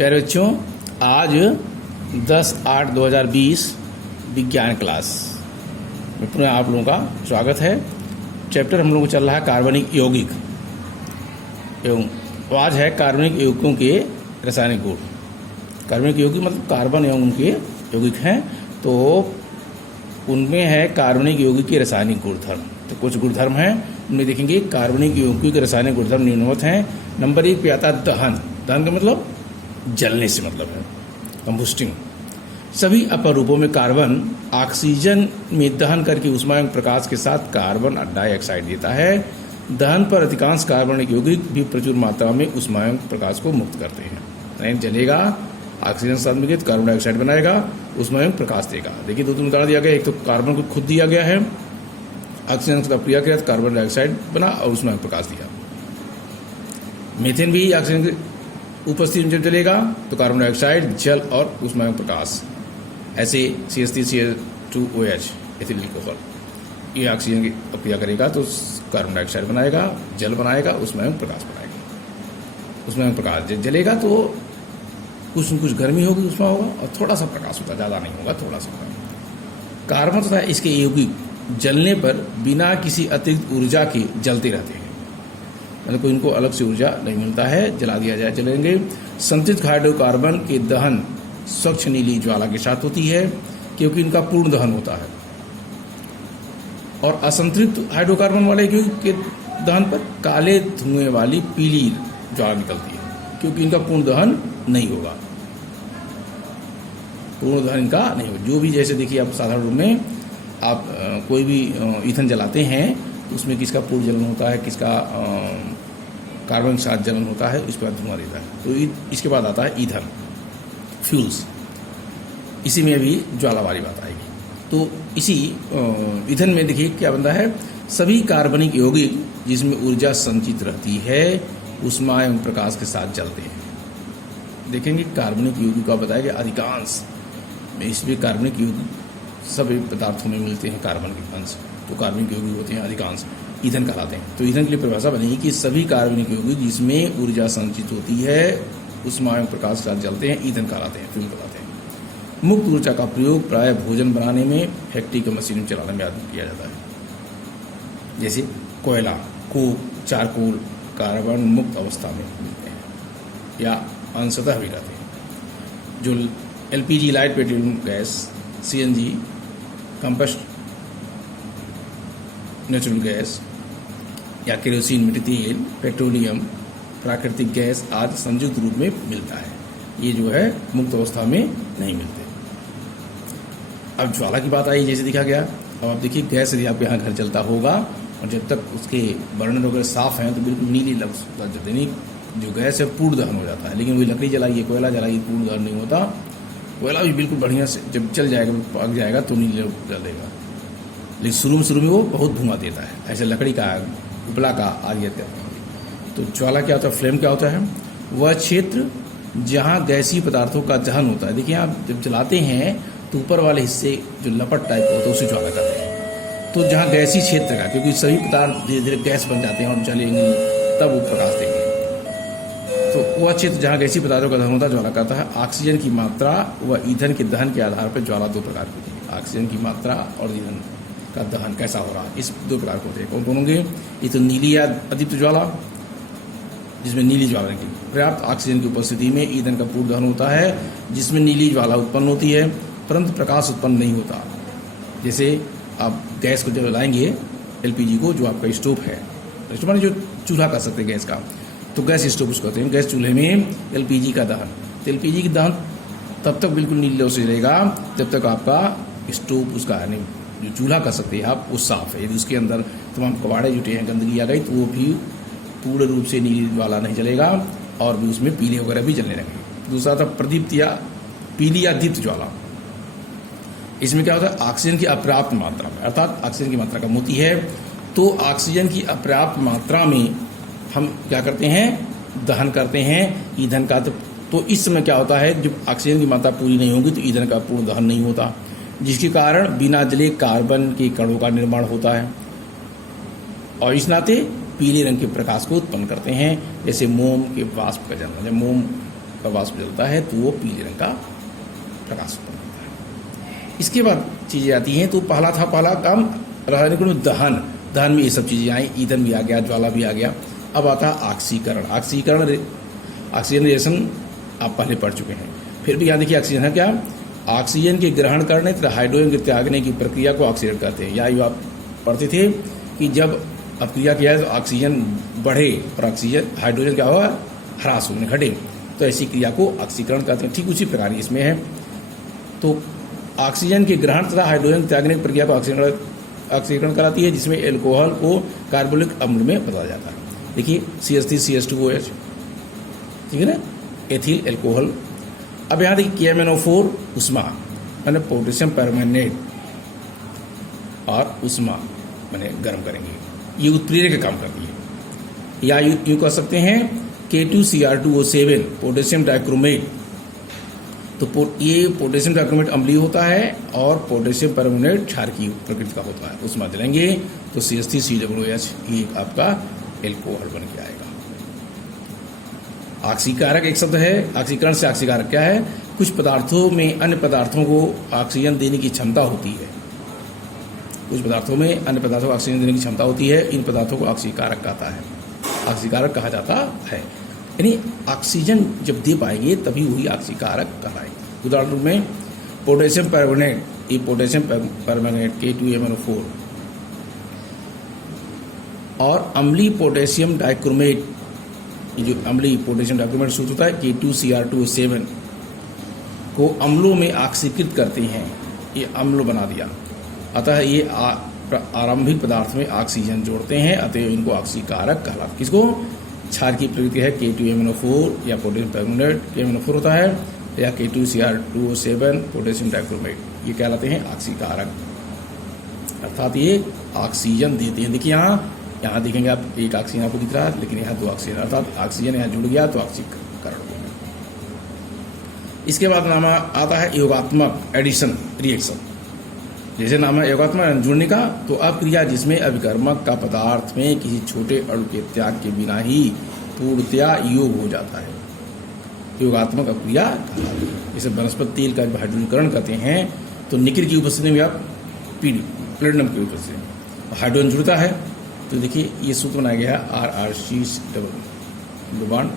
प्यारे बच्चों, आज 10/8/2020 विज्ञान क्लास में पुनः आप लोगों का स्वागत है। चैप्टर हम लोगों को चल रहा है कार्बनिक यौगिक एवं आज है कार्बनिक यौगिकों के रासायनिक गुण। कार्बनिक यौगिक मतलब कार्बन एवं उनके यौगिक हैं, तो उनमें है कार्बनिक यौगिक के रासायनिक गुणधर्म। तो कुछ गुणधर्म हैं, उनमें देखेंगे कार्बनिक यौगिकों के रासायनिक गुणधर्म निम्नवत हैं। नंबर 1 पे आता है दहन। दहन का मतलब जलने से मतलब है, कंबस्टिंग। सभी अपरूपों में कार्बन ऑक्सीजन में दहन करके ऊष्मा प्रकाश के साथ कार्बन डाइऑक्साइड देता है। दहन पर अधिकांश कार्बनिक यौगिक भी प्रचुर मात्रा में ऊष्मा प्रकाश को मुक्त करते हैं। यानी जलेगा, ऑक्सीजन के साथ मिलकर कार्बन डाइऑक्साइड बनाएगा, ऊष्मा प्रकाश देगा। देखिए दो तीन उदाहरण दिया गया। एक तो कार्बन को खुद दिया गया है, ऑक्सीजन के साथ क्रिया किया, कार्बन डाइऑक्साइड बना और ऊष्मा प्रकाश दिया। मीथेन भी ऑक्सीजन की उपस्थिति में जब जलेगा तो कार्बन डाइऑक्साइड, जल और ऊष्मा प्रकाश। ऐसे CH3CH2OH एथिल अल्कोहल, ये ऑक्सीजन की क्रिया करेगा तो कार्बन डाइऑक्साइड बनाएगा, जल बनाएगा, ऊष्मा प्रकाश बनाएगा। ऊष्मा प्रकाश जलेगा तो कुछ न कुछ गर्मी होगी, ऊष्मा होगा और थोड़ा सा प्रकाश होगा, ज़्यादा नहीं होगा, थोड़ा सा। कार्बन तथा इसके यौगिक जलने पर बिना किसी अतिरिक्त ऊर्जा के जलते रहते हैं, मतलब कोई इनको अलग से ऊर्जा नहीं मिलता है, जला दिया जाए जलेंगे। संतृप्त हाइड्रोकार्बन के दहन स्वच्छ नीली ज्वाला के साथ होती है क्योंकि इनका पूर्ण दहन होता है, और असंतृप्त हाइड्रोकार्बन वाले के दहन पर काले धुएं वाली पीली ज्वाला निकलती है क्योंकि इनका पूर्ण दहन नहीं होगा। पूर्ण दहन इनका नहीं होगा। जो भी जैसे देखिए आप साधारण रूप में आप कोई भी ईंधन जलाते हैं तो उसमें किसका पूर्ण जलन होता है, किसका कार्बन के साथ जलन होता है, इसके बाद धुआं देता है। तो इसके बाद आता है ईंधन, फ्यूल्स। इसी में भी ज्वाला वाली बात आएगी। तो इसी ईंधन में देखिए क्या बनता है, सभी कार्बनिक यौगिक जिसमें ऊर्जा संचित रहती है ऊष्मा एवं प्रकाश के साथ जलते हैं। देखेंगे कार्बनिक यौगिक का बताया गया अधिकांश में, इसलिए कार्बनिक यौगिक सभी पदार्थों में मिलते हैं कार्बन के अंश, तो कार्बनिक यौगिक होते हैं अधिकांश, ईंधन कहलाते हैं। तो ईंधन के लिए परिभाषा बनेगी कि सभी कार्बनिक यौगिक जिसमें ऊर्जा संचित होती है ऊष्मा एवं प्रकाश के साथ जलते हैं, ईंधन कहलाते हैं, फ्यूल कहलाते हैं। मुक्त ऊर्जा का प्रयोग प्राय भोजन बनाने में, फैक्ट्री के मशीन चलाने में आदि किया जाता है। जैसे कोयला, कोक, चारकोल कार्बन मुक्त अवस्था में मिलते हैं या अंशतः भी रहते हैं। जो LPG light petroleum gas, CNG combust natural gas या केरोसिन मिट्टी तेल, पेट्रोलियम, प्राकृतिक गैस आदि संयुक्त रूप में मिलता है। ये जो है मुक्त अवस्था में नहीं मिलते। अब ज्वाला की बात आई, जैसे दिखा गया। अब आप देखिए गैस यदि आपके यहाँ घर चलता होगा और जब तक उसके बर्नर वगैरह साफ हैं तो बिल्कुल नीली लग जाती है, जो गैस है पूर्ण दहन हो जाता है। लेकिन वही लकड़ी जलाइए, कोयला जलाइए, पूर्ण दहन नहीं होता। कोयला भी बिल्कुल बढ़िया से जब चल जाएगा, पक जाएगा तो नीले जलेगा, लेकिन शुरू में वो बहुत धुआं देता है। ऐसे लकड़ी का, उपला का आदि। तो ज्वाला क्या होता है, फ्लेम क्या होता है, वह क्षेत्र जहाँ गैसीय पदार्थों का दहन होता है। देखिए आप जब जलाते हैं तो ऊपर वाले हिस्से जो लपट टाइप होता है उसे ज्वाला कहते हैं। तो जहाँ गैसीय क्षेत्र का, क्योंकि सभी पदार्थ धीरे धीरे गैस बन जाते हैं और जलेंगे तब वो प्रकाश देंगे, तो वह क्षेत्र जहाँ गैसीय पदार्थों का दहन होता है ज्वाला कहता है। ऑक्सीजन की मात्रा व ईंधन के दहन के आधार पर ज्वाला दो प्रकार की होती है। ऑक्सीजन की मात्रा और ईंधन का दहन कैसा हो रहा है, इस दो प्रकार के होते हैं। कौन कौन होंगे, ये तो नीली या अदीप्त ज्वाला, जिसमें नीली ज्वाला की पर्याप्त ऑक्सीजन की उपस्थिति में ईंधन का पूर्ण दहन होता है, जिसमें नीली ज्वाला उत्पन्न होती है परंतु प्रकाश उत्पन्न नहीं होता। जैसे आप गैस को जब जलाएंगे, LPG को, जो आपका स्टोव है, स्टोव माने जो चूल्हा कर सकते हैं गैस का, तो गैस स्टोव उसको कहते हैं। गैस चूल्हे में LPG का दहन, तो LPG की दहन तब तक बिल्कुल नीले से रहेगा जब तक आपका स्टोव, उसका यानी जो चूल्हा कर सकते हैं आप, वो साफ है। यदि उसके अंदर तमाम कबाड़े जुटे हैं, गंदगी आ गई, तो वो भी पूर्ण रूप से नीली ज्वाला नहीं जलेगा और भी उसमें पीले वगैरह भी जलने लगेंगे। दूसरा था प्रदीप्त या पीली या दीप्त ज्वाला। इसमें क्या होता है, ऑक्सीजन की अपर्याप्त मात्रा में, अर्थात ऑक्सीजन की मात्रा कम होती है, तो ऑक्सीजन की अपर्याप्त मात्रा में हम क्या करते हैं, दहन करते हैं ईंधन का। तो इस समय क्या होता है, जब ऑक्सीजन की मात्रा पूरी नहीं होगी तो ईंधन का पूर्ण दहन नहीं होता, जिसके कारण बिना जले कार्बन के कणों का निर्माण होता है और इस नाते पीले रंग के प्रकाश को उत्पन्न करते हैं। जैसे मोम के वाष्प का जन्म, जब मोम का वाष्प जलता है तो वो पीले रंग का प्रकाश उत्पन्न होता है। इसके बाद चीजें आती हैं। तो पहला काम रासायनिक गुण में दहन में ये सब चीजें आई, ईंधन भी आ गया, ज्वाला भी आ गया। अब आता है ऑक्सीकरण। ऑक्सीजन रिएक्शन आप पहले पढ़ चुके हैं, फिर भी यहाँ देखिए ऑक्सीजन है क्या, ऑक्सीजन के ग्रहण करने तथा हाइड्रोजन के त्यागने की प्रक्रिया को ऑक्सीकरण कहते हैं। या आप पढ़ते थे कि जब अपक्रिया किया है तो ऑक्सीजन बढ़े और हाइड्रोजन क्या हुआ, ह्रास होने घटे, तो ऐसी क्रिया को ऑक्सीकरण कहते हैं। ठीक उसी प्रकार इसमें है। तो ऑक्सीजन के ग्रहण तथा हाइड्रोजन त्यागने की प्रक्रिया को ऑक्सीकरण कराती है, जिसमें एल्कोहल को कार्बोनिक अम्ल में बदला जाता है। देखिए CH3CH2OH, ठीक है ना, एथिल एल्कोहल। अब यहाँ देखिए KMnO4 उष्मा मैंने पोटेशियम परमैंगनेट और उष्मा मैंने गर्म करेंगे, ये उत्प्रेरक का काम करती है। या यूँ कह सकते हैं K2Cr2O7 पोटेशियम डाइक्रोमेट। तो ये पोटेशियम डाइक्रोमेट अम्लीय होता है और पोटेशियम परमैंगनेट क्षारकीय प्रकृति का होता है। उष्मा जलाएंगे तो CH3COOH ये आपका एल्कोहल बन के आएगा। ऑक्सीकारक एक शब्द है। ऑक्सीकरण से ऑक्सीकारक क्या है, कुछ पदार्थों में अन्य पदार्थों को ऑक्सीजन देने की क्षमता होती है। कुछ पदार्थों में अन्य पदार्थों को ऑक्सीजन देने की क्षमता होती है, इन पदार्थों को ऑक्सीकारक ऑक्सीकारक कहा जाता है। यानी ऑक्सीजन जब दे पाएंगे तभी वही ऑक्सीकारक कहलाएंगे। उदाहरण में पोटेशियम परमैंगनेट, ये पोटेशियम परमैंगनेट K2MnO4 और अम्लीय पोटेशियम डाइक्रोमेट, ये जो अम्लीय पोटेशियम डाइक्रोमेट सूत्र होता है K2Cr2O7 को अम्लों में ऑक्सीकृत करते हैं, ये अम्ल बना दिया। अतः ये आरंभिक पदार्थ में ऑक्सीजन जोड़ते हैं, अतः इनको ऑक्सीकारक कहलाते। किसको, क्षार की प्रकृति है K2MnO4 या पोटेशियम परमैंगनेट KMnO4 होता है, या K2Cr2O7 पोटेशियम डाइक्रोमेट, ये कहलाते हैं ऑक्सीकारक। अर्थात ये ऑक्सीजन देते हैं। देखिए यहाँ देखेंगे आप, एक ऑक्सीजन आपको दिख रहा है, लेकिन यहाँ दो ऑक्सीजन, अर्थात ऑक्सीजन यहाँ जुड़ गया तो ऑक्सीकरण हो गया। इसके बाद नाम आता है योगात्मक एडिशन रिएक्शन। जैसे नाम है योगात्मक जुड़ने का, तो अक्रिया जिसमें अभिकर्मक का पदार्थ में किसी छोटे अणु के त्याग के बिना ही पूर्णतया योग हो जाता है, योगात्मक अक्रिया कहलाती है। जैसे वनस्पति तेल का हाइड्रोजनीकरण करते हैं तो निकिल की उपस्थिति में आप प्लेटिनम की उपस्थिति में हाइड्रोजन जुड़ता है। तो देखिए ये सूत्र बनाया गया है RRC double bond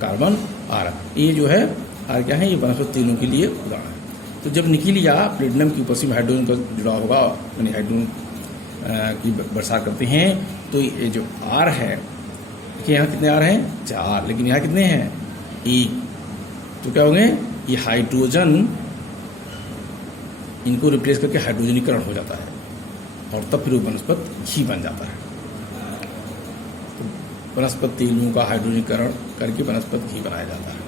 carbon R। ये जो है R क्या है, ये वनस्पति तेलों के लिए उदाहरण है। तो जब निकिल या प्लेटिनम की उपस्थिति में हाइड्रोजन का जुड़ा होगा, यानी हाइड्रोजन की बरसात करते हैं, तो ये जो R है, देखिए यहाँ कितने R हैं, 4, लेकिन यहाँ कितने हैं, 1। तो क्या होंगे, ये हाइड्रोजन इनको रिप्लेस करके हाइड्रोजनीकरण हो जाता है और तब फिर वो वनस्पति घी बन जाता है। तो वनस्पति तेलों का हाइड्रोजनीकरण करके वनस्पति घी बनाया जाता है।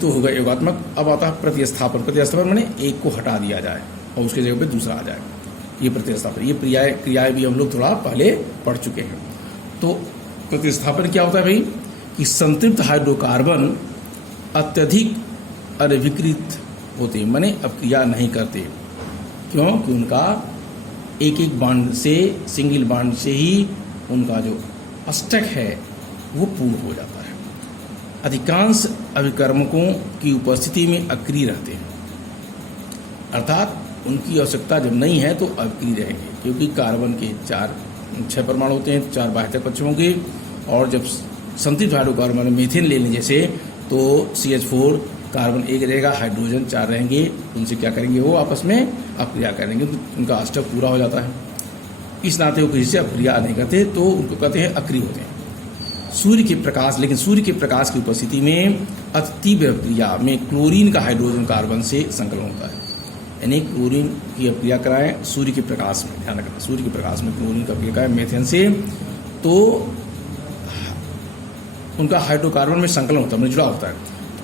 तो होगा योगात्मक। अब आता है प्रतिस्थापन। प्रतिस्थापन माने एक को हटा दिया जाए और उसके जगह पे दूसरा आ जाए, ये प्रतिस्थापन। ये क्रियाएं भी हम लोग थोड़ा पहले पढ़ चुके हैं। तो प्रतिस्थापन क्या होता है भाई, कि संतृप्त हाइड्रोकार्बन अत्यधिक अनभिकृत होते, माने अपक्रिया नहीं करते। क्यों, कि उनका एक एक बांड से, सिंगल बांड से ही उनका जो अष्टक है वो पूर्ण हो जाता है। अधिकांश अभिकर्मकों की उपस्थिति में अक्रिय रहते हैं, अर्थात उनकी आवश्यकता जब नहीं है तो अक्रिय रहेंगे, क्योंकि कार्बन के 6 परमाणु होते हैं, 4 बाह्यतक पक्ष होंगे। और जब संतृप्त हाइड्रोकार्बन मीथेन ले लें जैसे, तो CH4 कार्बन 1 रहेगा, हाइड्रोजन 4 रहेंगे, उनसे क्या करेंगे, वो आपस में अपक्रिया करेंगे, तो उनका अष्टक पूरा हो जाता है। इस नाते वो किसी से अपक्रिया नहीं करते, तो उनको कहते हैं अक्रिय होते हैं। सूर्य के प्रकाश, लेकिन सूर्य के प्रकाश की उपस्थिति में अति तीव्र अपक्रिया में क्लोरीन का हाइड्रोजन कार्बन से संकलन होता है। यानी क्लोरीन की अपक्रिया कराएं सूर्य के प्रकाश में, ध्यान रखना, सूर्य के प्रकाश में क्लोरीन का अपक्रिया कराएं मीथेन से, तो उनका हाइड्रोकार्बन में संकलन होता है, जुड़ा होता है।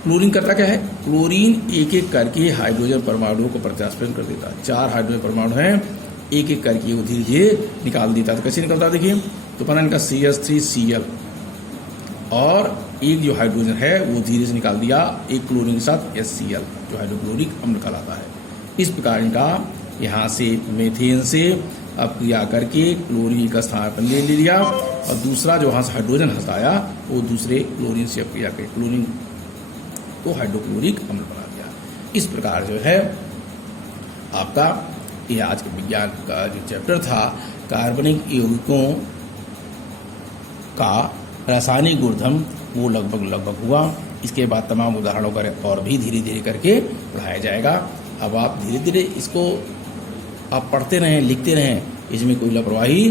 क्लोरीन करता क्या है, क्लोरीन एक एक करके हाइड्रोजन परमाणुओं को प्रत्यास्पण कर देता है। 4 हाइड्रोजन परमाणु हैं, एक एक करके वो धीरे धीरे निकाल देता है। तो कैसे निकलता है देखिए, तो बना इनका CH3Cl, और एक जो हाइड्रोजन है वो धीरे से निकाल दिया एक क्लोरीन के साथ HCl, जो हाइड्रोक्लोरिक अम्ल कहलाता है। इस प्रकार इनका यहाँ से मीथेन से अपक्रिया करके क्लोरीन का स्थान ले लिया, और दूसरा जो वहाँ से हाइड्रोजन हटाया वो दूसरे क्लोरीन से अपक्रिया करके क्लोरीन को हाइड्रोक्लोरिक अम्ल बना दिया। इस प्रकार जो है आपका ये आज के विज्ञान का जो चैप्टर था कार्बनिक यौगिकों का रासायनिक गुणधर्म वो लगभग हुआ। इसके बाद तमाम उदाहरणों पर और भी धीरे धीरे करके पढ़ाया जाएगा। अब आप धीरे धीरे इसको आप पढ़ते रहें, लिखते रहें, इसमें कोई लापरवाही